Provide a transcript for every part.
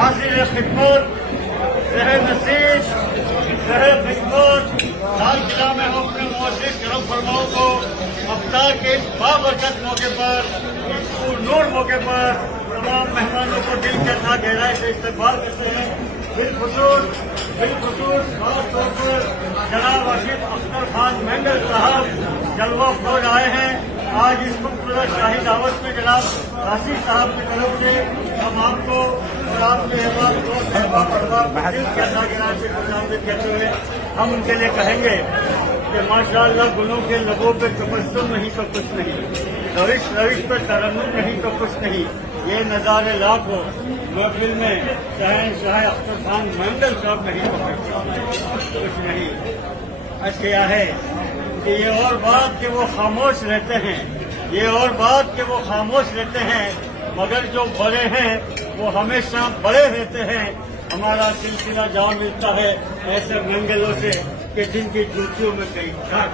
حاصل خدمت ذہن نصیب ذہن خدمت لال قلعہ میں ہم اپنے مؤسس کرم فرماؤں کو افطار کے اس بابرکت موقع پر اس نور موقع پر تمام مہمانوں کو دل کے اندر گہرائی سے استقبال کرتے ہیں۔ بالخصوص خاص طور پر جناب راشد اختر خان مینگل صاحب جلوہ فروز آئے ہیں۔ آج اس خوبصورت شاہی دعوت میں جناب راشد صاحب کی طرف سے ہم آپ کو اور آپ کے احباب دوست احباب احباب دل کے اندر گہرائی سے خوش آمدید کہتے ہوئے ہم ان کے لیے کہیں گے کہ ماشاءاللہ گلوں کے لبوں پہ تبسم نہیں تو کچھ نہیں، روش پہ ترنم نہیں تو کچھ نہیں، یہ نظارے لاکھوں محفل میں شہنشاہ اختر خان مینگل صاحب نہیں تو کچھ نہیں۔ کیا ہے کہ یہ اور بات کہ وہ خاموش رہتے ہیں، یہ اور بات کہ وہ خاموش رہتے ہیں، مگر جو بڑے ہیں وہ ہمیشہ بڑے رہتے ہیں۔ ہمارا سلسلہ جہاں ملتا ہے ایسے مینگلوں سے کہ جن کی جوتیوں میں کئی ساٹھ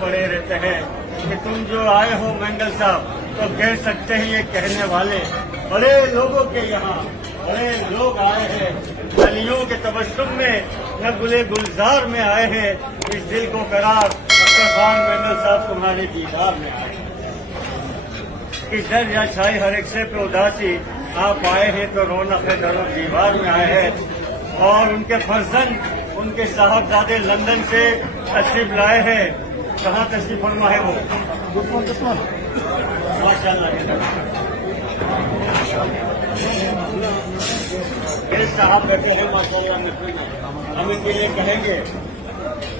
پڑے رہتے ہیں کہ تم جو آئے ہو مینگل صاحب تو کہہ سکتے ہیں یہ کہنے والے بڑے لوگوں کے یہاں بڑے لوگ آئے ہیں، گلیوں کے تبسم میں نہ گلے گلزار میں آئے ہیں، اس دل کو قرار اختر خان مینگل صاحب تمہارے دیدار میں آئے ہیں۔ اس در یا چھائی ہر ایک سے پہ اداسی، آپ آئے ہیں تو رونق ہے در و دیوار میں آئے ہیں۔ اور ان کے فرزند ان کے صاحبزادے لندن سے تشریف لائے ہیں۔ کہاں تشریف فرما ہے وہ؟ ماشاء اللہ میرے صاحب بیٹھے ہیں ماشاء اللہ نقل میں، ہم ان کے لیے کہیں گے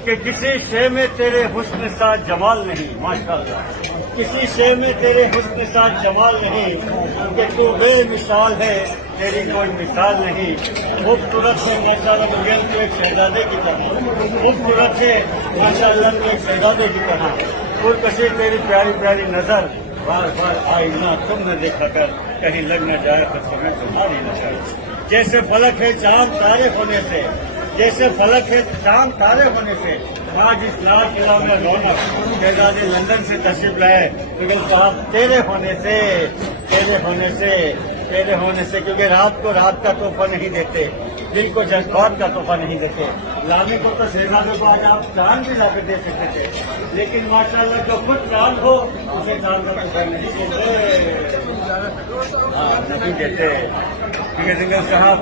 کہ کسی شے میں تیرے حسن سا جمال نہیں، ماشاء اللہ کسی شے میں تیرے حسن سا جمال نہیں، کہ تو بے مثال ہے تیری کوئی مثال نہیں۔ خوبصورت ہے ماشاء اللہ مریم تو ایک شہزادے کی طرح، خوبصورت ہے ماشاء اللہ تو ایک شہزادے کی طرح، پرکشی تیری پیاری پیاری نظر، بار بار آئینہ تم نے دیکھا کر کہیں لگ نہ جائے تو تمہیں تمہاری نظر۔ جیسے فلک ہے چاند تارے ہونے سے، جیسے فلک ہے چاند تارے ہونے سے، آج اس لال قلعہ میں رونق شہزادے لندن سے تشریف لائے مینگل صاحب تیرے ہونے سے، کیونکہ رات کو رات کا تحفہ نہیں دیتے، دل کو جذبات کا تحفہ نہیں دیتے۔ لانے کو تو شہزادے کو آج آپ چاند بھی لا کے دے سکتے تھے، لیکن ماشاءاللہ جو خود چاند ہو اسے چاند کا تحفہ نہیں دیتے۔ کیونکہ مینگل صاحب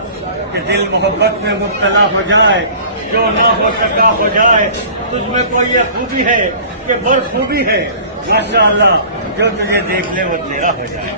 کہ دل محبت میں مبتلا ہو جائے، جو نہ ہو سکا ہو جائے، تجھ میں کوئی یہ خوبی ہے کہ بر خوبی ہے، ماشاءاللہ جو تجھے دیکھ لے وہ تیرا ہو جائے۔